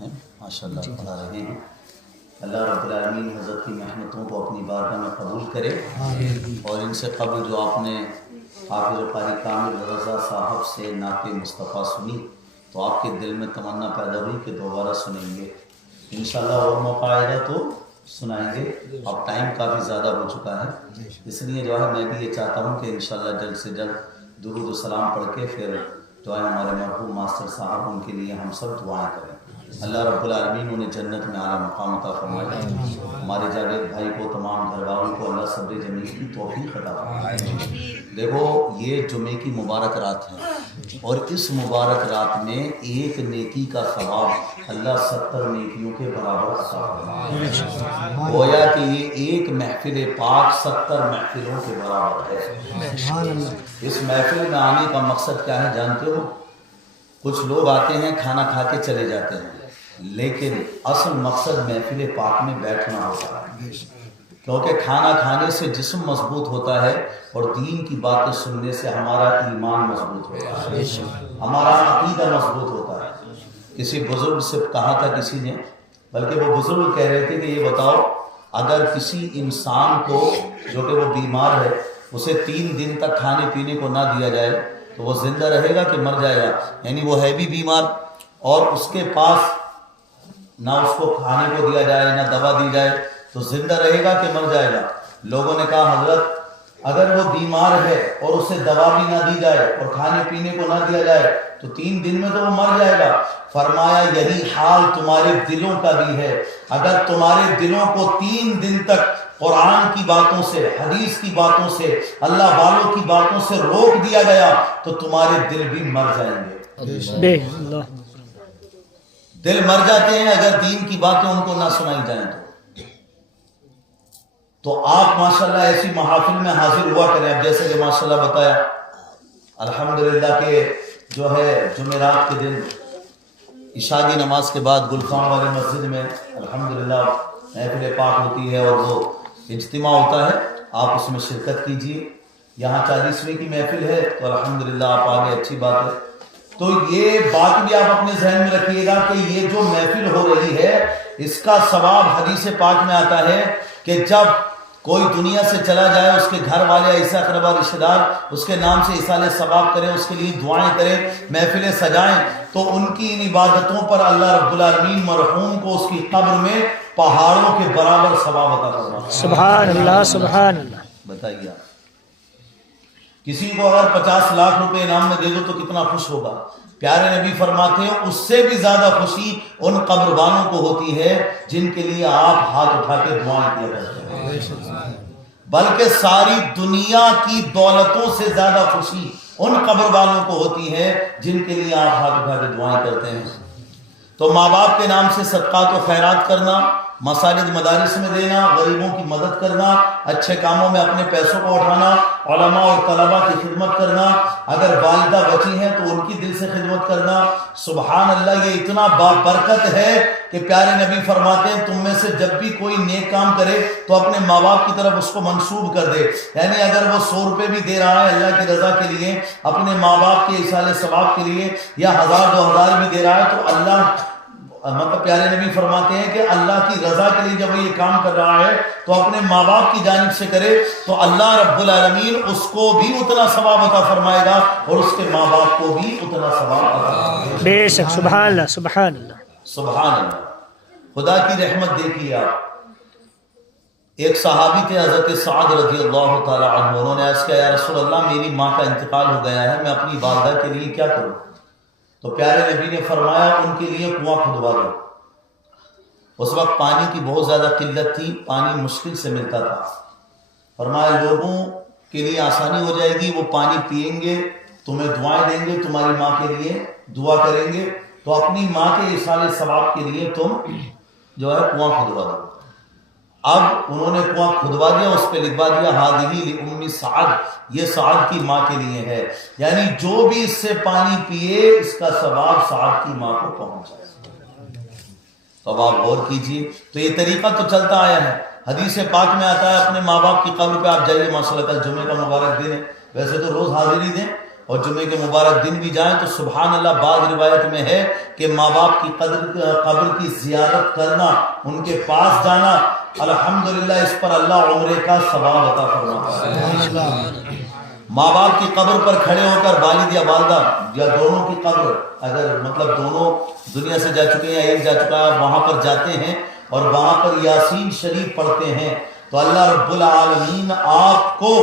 ہیں ماشاءاللہ پڑھا رہے ہیں. اللہ رب العالمین حضرت کی محنتوں کو اپنی بارگاہ میں قبول کرے اور ان سے قبل جو آپ نے حافظ قاری کامل رضا صاحب سے نعت مصطفیٰ سنی تو آپ کے دل میں تمنا پیدا ہوئی کہ دوبارہ سنیں گے انشاءاللہ، اور موقع آئے گا تو سنائیں گے. اب ٹائم کافی زیادہ ہو چکا ہے، اس لیے جو ہے میں بھی یہ چاہتا ہوں کہ انشاءاللہ جلد سے جلد درود و سلام پڑھ کے پھر جو ہے ہمارے مرحوم ماسٹر صاحب ان کے لیے ہم سب دعائیں کریں. اللہ رب العالمین انہیں جنت میں اعلیٰ مقام عطا فرمائے. ہمارے جاوید بھائی کو، تمام گھر والوں کو اللہ صبر جمیل کی توفیق عطا فرمائے. دیکھو یہ جمعے کی مبارک رات ہے اور اس مبارک رات میں ایک نیکی کا ثواب اللہ 70 نیکیوں کے برابر عطا فرمائے. گویا کہ یہ ایک محفل پاک 70 محفلوں کے برابر ہے. اس محفل میں آنے کا مقصد کیا ہے جانتے ہو؟ کچھ لوگ آتے ہیں کھانا کھا کے چلے جاتے ہیں، لیکن اصل مقصد محفل پاک میں بیٹھنا ہوتا ہے، کیونکہ کھانا کھانے سے جسم مضبوط ہوتا ہے اور دین کی باتیں سننے سے ہمارا ایمان مضبوط ہوتا ہے، ہمارا عقیدہ مضبوط ہوتا ہے. کسی بزرگ سے کہا تھا کسی نے، بلکہ وہ بزرگ کہہ رہے تھے کہ یہ بتاؤ اگر کسی انسان کو جو کہ وہ بیمار ہے اسے 3 دن تک کھانے پینے کو نہ دیا جائے تو وہ زندہ رہے گا کہ مر جائے گا؟ یعنی وہ ہے بھی بیمار اور اس کے پاس نہ اس کو کھانے کو دیا جائے نہ دوا دی جائے تو زندہ رہے گا کہ مر جائے گا؟ لوگوں نے کہا حضرت اگر وہ بیمار ہے اور اسے دوا بھی نہ دی جائے اور کھانے پینے کو نہ دیا جائے تو 3 دن میں تو وہ مر جائے گا. فرمایا یہی حال تمہارے دلوں کا بھی ہے. اگر تمہارے دلوں کو 3 دن تک قرآن کی باتوں سے، حدیث کی باتوں سے، اللہ والوں کی باتوں سے روک دیا گیا تو تمہارے دل بھی مر جائیں گے. دل مر جاتے ہیں اگر دین کی باتیں ان کو نہ سنائی جائیں تو آپ ماشاءاللہ ایسی محافل میں حاضر ہوا کریں. اب جیسے کہ ماشاءاللہ بتایا الحمدللہ کہ جو ہے جمعرات کے دن عشاء کی نماز کے بعد گلفام والی مسجد میں الحمدللہ محفل پاک ہوتی ہے اور وہ اجتماع ہوتا ہے، آپ اس میں شرکت کیجیے. یہاں 40ویں کی محفل ہے تو الحمدللہ آپ آگے، اچھی بات ہے. تو یہ بات بھی آپ اپنے ذہن میں رکھیے گا کہ یہ جو محفل ہو رہی ہے اس کا ثواب حدیث پاک میں آتا ہے کہ جب کوئی دنیا سے چلا جائے اس کے گھر والے ایسا اقربا رشتہ دار اس کے نام سے اصالہ ثواب کریں، اس کے لیے دعائیں کریں، محفلیں سجائیں تو ان کی ان عبادتوں پر اللہ رب العالمین مرحوم کو اس کی قبر میں پہاڑوں کے برابر ثواب عطا فرماتا ہے. سبحان اللہ سبحان اللہ. بتائیے کسی کو اگر 50 لاکھ روپے انعام میں دے دو تو کتنا خوش ہوگا؟ پیارے نبی فرماتے ہیں اس سے بھی زیادہ خوشی ان قبربانوں کو ہوتی ہے جن کے لیے آپ ہاتھ اٹھا کے دعائیں کیا کرتے ہیں، بلکہ ساری دنیا کی دولتوں سے زیادہ خوشی ان قبربانوں کو ہوتی ہے جن کے لیے آپ ہاتھ اٹھا کے دعائیں کرتے ہیں. تو ماں باپ کے نام سے صدقات و خیرات کرنا، مساجد مدارس میں دینا، غریبوں کی مدد کرنا، اچھے کاموں میں اپنے پیسوں کو اٹھانا، علماء اور طلباء کی خدمت کرنا، اگر والدہ بچی ہیں تو ان کی دل سے خدمت کرنا. سبحان اللہ، یہ اتنا بابرکت ہے کہ پیارے نبی فرماتے ہیں تم میں سے جب بھی کوئی نیک کام کرے تو اپنے ماں باپ کی طرف اس کو منسوب کر دے. یعنی اگر وہ 100 روپے بھی دے رہا ہے اللہ کی رضا کے لیے، اپنے ماں باپ کے ایصال ثواب کے لیے، یا 1000 2000 بھی دے رہا ہے تو اللہ مطلب پیارے نبی فرماتے ہیں کہ اللہ کی رضا کے لیے جب وہ یہ کام کر رہا ہے تو اپنے ماں باپ کی جانب سے کرے تو اللہ رب العالمین اس کو بھی اتنا ثواب عطا فرمائے گا اور اس کے ماں باپ کو بھی اتنا ثواب عطا فرمائے گا. بے شک. سبحان اللہ سبحان اللہ سبحان اللہ. خدا کی رحمت دیکھیے آپ. ایک صحابی تھے حضرت سعد رضی اللہ تعالی عنہ، انہوں نے عرض کیا یا رسول اللہ میری ماں کا انتقال ہو گیا ہے، میں اپنی والدہ کے لیے کیا کروں؟ تو پیارے نبی نے فرمایا ان کے لیے کنواں کھدوا دو. اس وقت پانی کی بہت زیادہ قلت تھی، پانی مشکل سے ملتا تھا. فرمایا لوگوں کے لیے آسانی ہو جائے گی، وہ پانی پئیں گے، تمہیں دعائیں دیں گے، تمہاری ماں کے لیے دعا کریں گے، تو اپنی ماں کے ایصال ثواب کے لیے تم جو ہے کنواں کھدوا دو. اب انہوں نے کنواں کھدوا دیا، اس پہ لکھوا دیا ہذہ لأم سعد، یہ سعد کی ماں کے لیے ہے. یعنی جو بھی اس سے پانی پیے اس کا ثواب سعد کی ماں کو پہنچ جائے. تو اب آپ غور کیجیے، تو یہ طریقہ تو چلتا آیا ہے. حدیث پاک میں آتا ہے اپنے ماں باپ کی قبر پہ آپ جائیے، ماشاءاللہ کل جمعے کا مبارک دن ہے، ویسے تو روز حاضری دیں اور جمعے کے مبارک دن بھی جائیں تو سبحان اللہ، بعض روایت میں ہے کہ ماں باپ کی قبر کی زیارت کرنا، ان کے پاس جانا، الحمدللہ اس پر اللہ عمرے کا ثواب عطا فرماتا ہے۔ ماں باپ کی قبر پر کھڑے ہو کر والد یا والدہ یا دونوں کی قبر، اگر مطلب دونوں دنیا سے جا چکے ہیں یا ایک جا چکا ہے، وہاں پر جاتے ہیں اور وہاں پر یاسین شریف پڑھتے ہیں تو اللہ رب العالمین آپ کو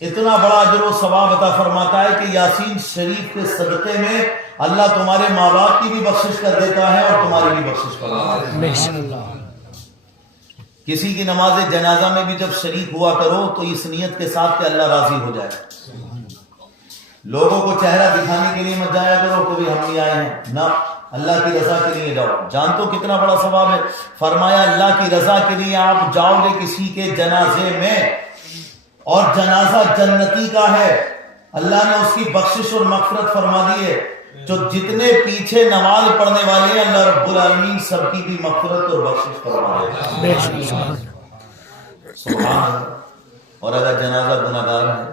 اتنا بڑا اجر و ثواب عطا فرماتا ہے کہ یاسین شریف کے صدقے میں اللہ تمہارے ماں باپ کی بھی بخشش کر دیتا ہے اور تمہاری بھی بخشش کرتا ہے۔ کسی کی نماز جنازہ میں بھی جب شریک ہوا کرو تو اس نیت کے ساتھ کہ اللہ راضی ہو جائے۔ لوگوں کو چہرہ دکھانے کے لیے مت جایا کرو کہ ہم نہیں آئے ہیں، نہ، اللہ کی رضا کے لیے جاؤ۔ جان تو کتنا بڑا ثواب ہے، فرمایا اللہ کی رضا کے لیے آپ جاؤ گے کسی کے جنازے میں، اور جنازہ جنتی کا ہے، اللہ نے اس کی بخشش اور مغفرت فرما دی ہے۔ جو جتنے پیچھے نماز پڑھنے والے ہیں اللہ رب العالمین سب کی بھی مغفرت اور بخشش فرما دے گا۔ سبحان اللہ۔ اور اگر جنازہ گناہگار ہے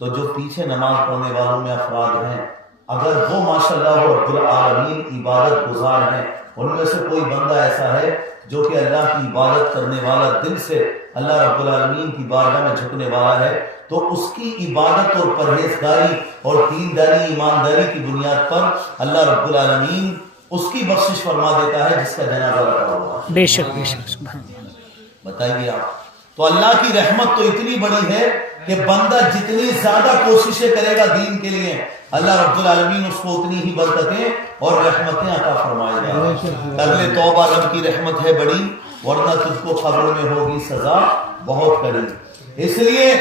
تو جو پیچھے نماز پڑھنے والوں میں افراد ہیں، اگر وہ ماشاءاللہ رب العالمین عبادت گزار ہیں، ان میں سے کوئی بندہ ایسا ہے جو کہ اللہ کی عبادت کرنے والا، دل سے اللہ رب العالمین کی بارگاہ میں جھکنے والا ہے، تو اس کی عبادت اور پرہیزگاری اور دینداری ایمانداری کی بنیاد پر اللہ رب العالمین اس کی بخشش فرما دیتا ہے جس کا جنازہ لگا ہوا ہے۔ بے شک بے شک، سبحان اللہ۔ بتائیے آپ، تو اللہ کی رحمت تو اتنی بڑی ہے کہ بندہ جتنی زیادہ کوششیں کرے گا دین کے لیے، اللہ رب العالمین اس کو اتنی ہی برکتیں اور رحمتیں عطا فرمائے گا۔ قبل توبہ رب کی رحمت ہے بڑی، ورنہ تجھ کو قبر میں ہوگی سزا بہت کڑی۔ اس لیے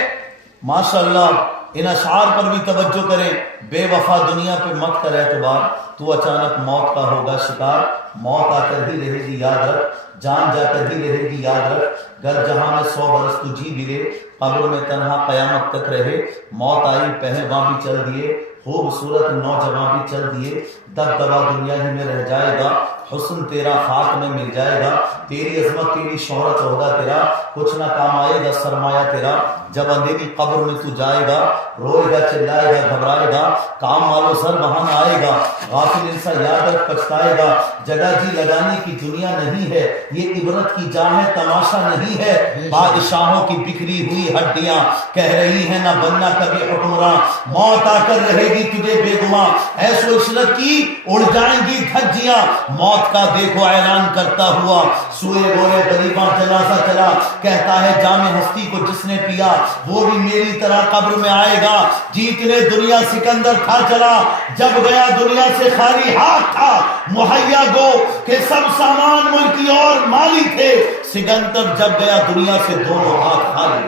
ماشاءاللہ ان اشعار پر بھی توجہ کریں۔ بے وفا دنیا پہ مت کر اعتبار، تو اچانک موت کا ہوگا شکار، موت آ کر ہی رہے گی یاد رکھ، جان جا کر ہی رہے گی یاد رکھ، گر جہاں میں 100 برس تو جی بھی لے، قبر میں تنہا قیامت تک رہے، موت آئی پہلواں بھی چل دیے، خوبصورت نوجوان بھی چل دیے، دبدبا دنیا ہی میں رہ جائے گا، حسن تیرا خاک میں مل جائے گا، تیری عظمت تیری شہرت عہدہ تیرا، کچھ نہ کام آئے گا سرمایہ تیرا، جب اندھیری قبر میں تو جائے گا، روئے گا چلائے گا گھبرائے گا، کام مالو سر وہاں نہ آئے گا، غافل انسان یاد رکھ پچھتائے گا، جگہ جی لگانے کی دنیا نہیں ہے، یہ عبرت کی جا ہے تماشا نہیں ہے، بادشاہوں کی بکھری ہوئی ہڈیاں کہہ رہی ہیں نہ بننا کبھی حکمراں، موت آ کر رہے گی تجھے بے گماں، ایسو عشرت کی اڑ جائیں گی دھجیاں، موت کا دیکھو اعلان کرتا ہوا، سوئے گورے غریباں جنازہ چلا، کہتا ہے جام ہستی کو جس نے پیا وہ بھی میری طرح قبر میں آئے گا، جیتنے دنیا سکندر تھا چلا، جب گیا دنیا سے خالی ہاتھ تھا، مہیا گو کہ سب سامان ملکی اور مالی تھے، سکندر جب گیا دنیا سے دونوں ہاتھ خالی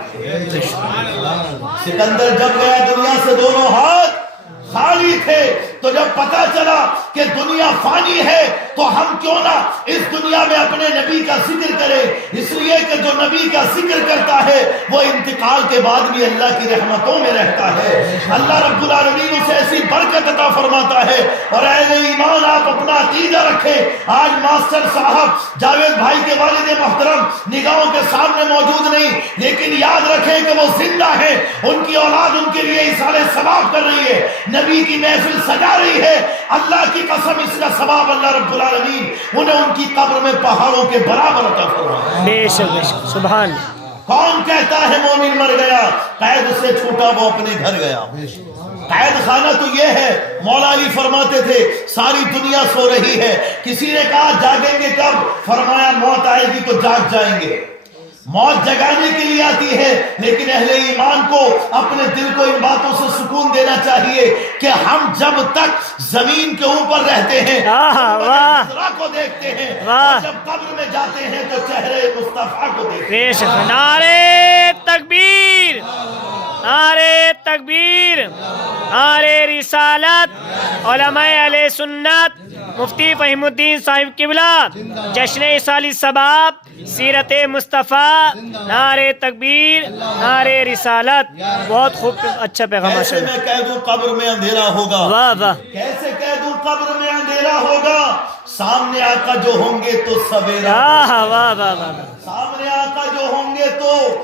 تھے، سکندر جب گیا دنیا سے دونوں ہاتھ خالی تھے، تو جب پتا چلا کہ دنیا فانی ہے تو ہم کیوں نہ اس دنیا میں اپنے نبی کا ذکر کریں، اس لیے کہ جو نبی کا ذکر کرتا ہے وہ انتقال کے بعد بھی اللہ کی رحمتوں میں رہتا ہے، اللہ رب العالمین اسے ایسی برکت عطا فرماتا ہے۔ اور اہل ایمان آپ اپنا عقیدہ رکھیں، آج ماسٹر صاحب جاوید بھائی کے والد محترم نگاہوں کے سامنے موجود نہیں، لیکن یاد رکھیں کہ وہ زندہ ہیں، ان کی اولاد ان کے لیے ایصال ثواب کر رہی ہے، نبی کی محفل سجا رہی ہے، اللہ کی قسم اس کا ثواب اللہ رب العالمین انہیں ان کی قبر میں پہاڑوں کے برابر عطا فرمائے۔ بے شک بے شک، سبحان اللہ۔ کون کہتا ہے مومن مر گیا، قید سے چھوٹا وہ اپنے گھر گیا؟ قید خانہ تو یہ ہے، مولا علی فرماتے تھے ساری دنیا سو رہی ہے، کسی نے کہا جاگیں گے کب؟ فرمایا موت آئے گی تو جاگ جائیں گے۔ موت جگانے کے لیے آتی ہے، لیکن اہل ایمان کو اپنے دل کو ان باتوں سے سکون دینا چاہیے کہ ہم جب تک زمین کے اوپر رہتے ہیں خدا کو دیکھتے ہیں، اور جب قبر میں جاتے ہیں تو چہرے مصطفیٰ کو دیکھتے ہیں۔ نعرے تکبیر، نعرے تکبیر، نعرے رسالت، علماء اہل سنت، مفتی فہیم الدین صاحب قبلہ، جشن اسالی ثباب، سیرت مصطفیٰ، نعرے تکبیر، نعرے رسالت۔ بہت خوب، اچھا پیغام۔ کیسے میں کہہ دوں قبر میں اندھیرا ہوگا، واہ واہ، کیسے کہہ دوں قبر میں اندھیرا ہوگا، سامنے آقا جو ہوں گے تو سویرا، واہ واہ واہ واہ، سامنے آقا جو ہوں گے تو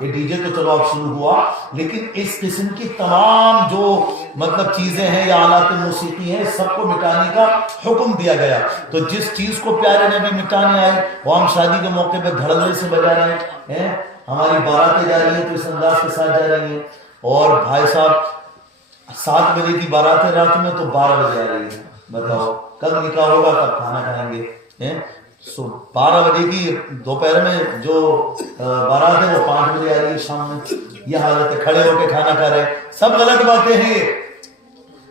یہ ڈی جے تو چلو اب شروع ہوا، لیکن اس قسم کی تمام جو مطلب چیزیں ہیں یا آلات موسیقی ہیں سب کو مٹانے کا حکم دیا گیا۔ تو جس چیز کو پیارے نبی مٹانے آئے وہ ہم شادی کے موقع پہ دھڑلے سے بجا رہے ہیں، ہماری باراتیں جا رہی ہیں تو اس انداز کے ساتھ جا رہی ہیں، اور بھائی صاحب 7 بجے کی باراتیں رات میں تو 12 بجے آ رہی ہیں۔ بتاؤ کب نکاح ہوگا، کب کھانا کھائیں گے؟ 12 بجے کی دوپہر میں جو بارات ہے وہ 5 بجے آ رہی ہے شام میں۔ یہ حالت ہے، کھڑے ہو کے کھانا کھا رہے ہیں، سب غلط باتیں ہیں۔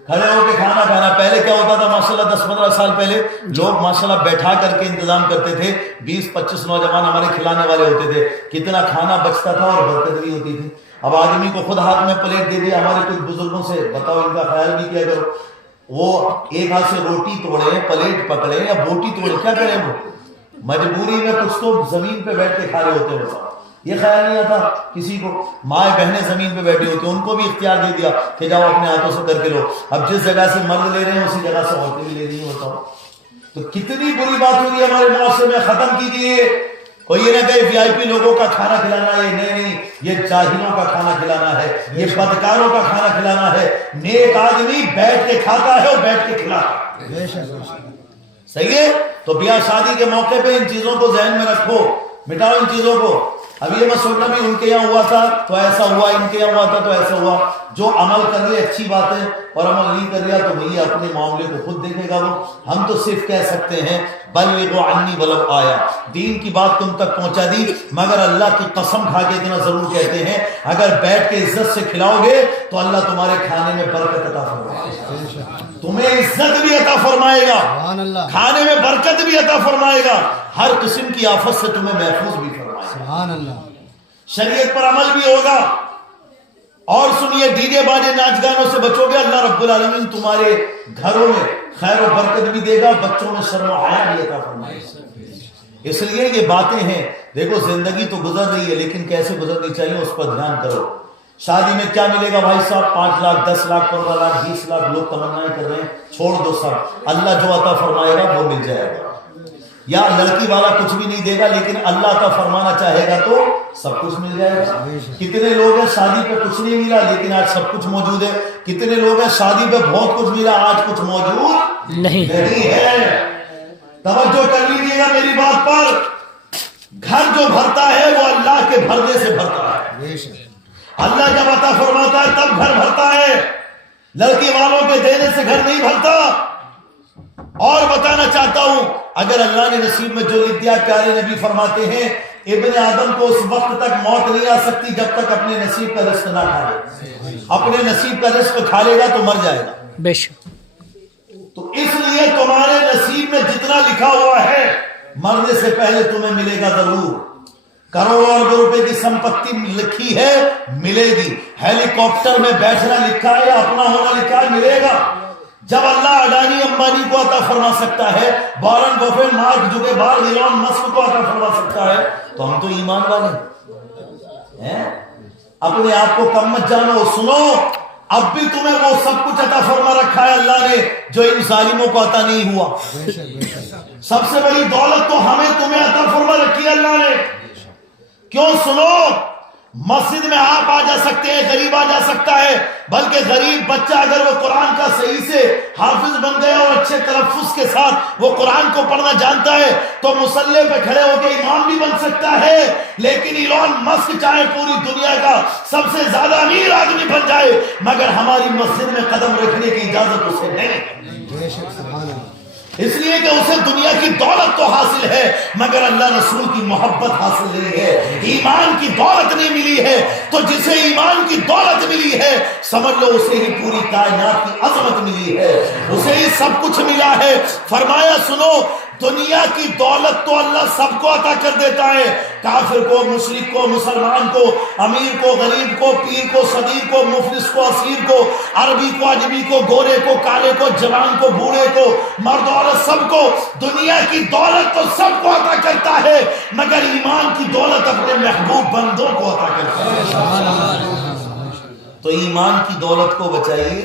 کھڑے ہو کے کھانا کھانا، پہلے کیا ہوتا تھا ماشاءاللہ 10-15 سال پہلے لوگ ماشاءاللہ بیٹھا کر کے انتظام کرتے تھے، 20-25 نوجوان ہمارے کھلانے والے ہوتے تھے، کتنا کھانا بچتا تھا اور برکت بھی ہوتی تھی۔ اب آدمی کو خود ہاتھ میں پلیٹ دے دیا، ہمارے کچھ بزرگوں سے بتاؤ ان کا خیال بھی کیا کرو، وہ ایک ہاتھ سے روٹی توڑے، پلیٹ پکڑے یا بوٹی توڑے، کیا کریں؟ وہ مجبوری میں کچھ تو زمین پہ بیٹھ کے کھا رہے ہوتے ہیں، یہ خیال نہیں آتا کسی کو۔ مائیں بہنیں زمین پہ بیٹھی ہوتی ہیں، ان کو بھی اختیار دے دیا کہ جاؤ اپنے ہاتھوں سے کر کے لو۔ اب جس جگہ سے مرد لے رہے ہیں اسی جگہ سے عورتیں بھی لے رہی ہیں، ہوتا تو کتنی بری بات ہوئی ہے ہمارے معاشرے میں، ختم کیجیے۔ کوئی یہ نہ کہے وی آئی پی لوگوں کا کھانا کھلانا ہے، نہیں، یہ جاہلوں کا کھانا کھلانا ہے، یہ بدکاروں کا کھانا کھلانا ہے۔ نیک آدمی بیٹھ کے کھاتا ہے اور بیٹھ کے کھلاتا ہے، صحیح ہے؟ تو بیاہ شادی کے موقع پہ ان چیزوں کو ذہن میں رکھو، مٹاؤ ان چیزوں کو۔ اب یہ مت سوچنا بھی ان کے یہاں ہوا تھا تو ایسا ہوا، ان کے یہاں ہوا تھا تو ایسا ہوا۔ جو عمل کر لے اچھی بات ہے، اور عمل نہیں کر رہا تو وہی اپنے معاملے کو خود دیکھے گا وہ۔ ہم تو صرف کہہ سکتے ہیں بلغوا عنی ولو آیا، دین کی بات تم تک پہنچا دی، مگر اللہ کی قسم کھا کے اتنا ضرور کہتے ہیں اگر بیٹھ کے عزت سے کھلاؤ گے تو اللہ تمہارے کھانے میں برکت عطا فرمائے گا، تمہیں عزت بھی عطا فرمائے گا، کھانے میں برکت بھی عطا فرمائے گا، ہر قسم کی آفت سے تمہیں محفوظ بھی فرمائے گا، شریعت پر عمل بھی ہوگا۔ اور سنیے، ڈی جے باجے ناچ گانوں سے بچو گے، اللہ رب العالمین تمہارے گھروں میں خیر و برکت بھی دے گا، بچوں میں شرم و حیا بھی عطا فرمائے گا۔ اس لیے یہ باتیں ہیں، دیکھو زندگی تو گزر رہی ہے لیکن کیسے گزرنی چاہیے اس پر دھیان کرو۔ شادی میں کیا ملے گا بھائی صاحب؟ 5 لاکھ 10 لاکھ 15 لاکھ 20 لاکھ لوگ تمنائیں کر رہے ہیں، چھوڑ دو سب، اللہ جو عطا فرمائے گا وہ مل جائے گا۔ یا لڑکی والا کچھ بھی نہیں دے گا لیکن اللہ کا فرمانا چاہے گا تو سب کچھ مل جائے گا۔ کتنے لوگ ہیں شادی پہ کچھ نہیں ملا لیکن آج سب کچھ موجود ہے، کتنے لوگ ہیں شادی پہ بہت کچھ ملا آج کچھ موجود نہیں ہے۔ توجہ کر لیجیے گا میری بات پر، گھر جو بھرتا ہے وہ اللہ کے بھرنے سے بھرتا ہے، اللہ جب عطا فرماتا ہے تب گھر بھرتا ہے، لڑکی والوں کے دینے سے گھر نہیں بھرتا۔ اور بتانا چاہتا ہوں اگر اللہ نے نصیب میں جو لکھ دیا، پیارے نبی فرماتے ہیں ابن آدم کو اس وقت تک موت نہیں آ سکتی جب تک اپنے نصیب کا رزق نہ کھا لے، اپنے نصیب کا رزق کھا لے گا تو مر جائے گا بے شک۔ تو اس لیے تمہارے نصیب میں جتنا لکھا ہوا ہے مرنے سے پہلے تمہیں ملے گا ضرور۔ کروڑوں ارب روپے کی سمپتی لکھی ہے، ملے گی۔ ہیلی کاپٹر میں بیٹھنا لکھا ہے یا اپنا ہونا لکھا ہے، ملے گا۔ جب اللہ اڈانی امبانی کو عطا فرما سکتا ہے، Warren Buffett Mark Zuckerberg Elon Musk کو عطا فرما سکتا ہے تو ہم تو ایمان والے ہیں۔ اپنے آپ کو کم مت جانو، سنو اب بھی تمہیں وہ سب کچھ عطا فرما رکھا ہے اللہ نے جو ان ظالموں کو عطا نہیں ہوا۔ سب سے بڑی دولت تو ہمیں تمہیں عطا فرما رکھی ہے اللہ نے۔ کیوں؟ سنو، مسجد میں آپ آ جا سکتے ہیں، غریب آ جا سکتا ہے، بلکہ غریب بچہ اگر وہ قرآن کا صحیح سے حافظ بن گیا اور اچھے تلفظ کے ساتھ وہ قرآن کو پڑھنا جانتا ہے تو مصلی پہ کھڑے ہو کے امام بھی بن سکتا ہے۔ لیکن ایلون مسک چاہے پوری دنیا کا سب سے زیادہ امیر آدمی بن جائے مگر ہماری مسجد میں قدم رکھنے کی اجازت اسے نہیں، اس لیے کہ اسے دنیا کی دولت تو حاصل ہے مگر اللہ رسول کی محبت حاصل نہیں ہے، ایمان کی دولت نہیں ملی ہے۔ تو جسے ایمان کی دولت ملی ہے سمجھ لو اسے ہی پوری کائنات کی عظمت ملی ہے، اسے ہی سب کچھ ملا ہے۔ فرمایا سنو، دنیا کی دولت تو اللہ سب کو عطا کر دیتا ہے، کافر کو، مشرک کو، مسلمان کو، امیر کو، غریب کو، پیر کو، صغیر کو، مفلس کو، اسیر کو، عربی کو، عجمی کو، گورے کو، کالے کو، جوان کو، بوڑھے کو، مرد عورت سب کو۔ دنیا کی دولت تو سب کو عطا کرتا ہے مگر ایمان کی دولت اپنے محبوب بندوں کو عطا کرتا ہے۔ تو ایمان کی دولت کو بچائیے۔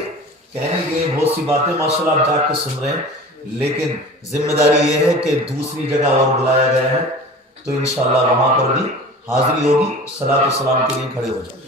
کہنے کے بہت سی باتیں ماشاءاللہ آپ جا کے سن رہے ہیں لیکن ذمہ داری یہ ہے کہ دوسری جگہ اور بلایا گیا ہے تو انشاءاللہ وہاں پر بھی حاضری ہوگی، صلاۃ و سلام کے لیے کھڑے ہو جائیں۔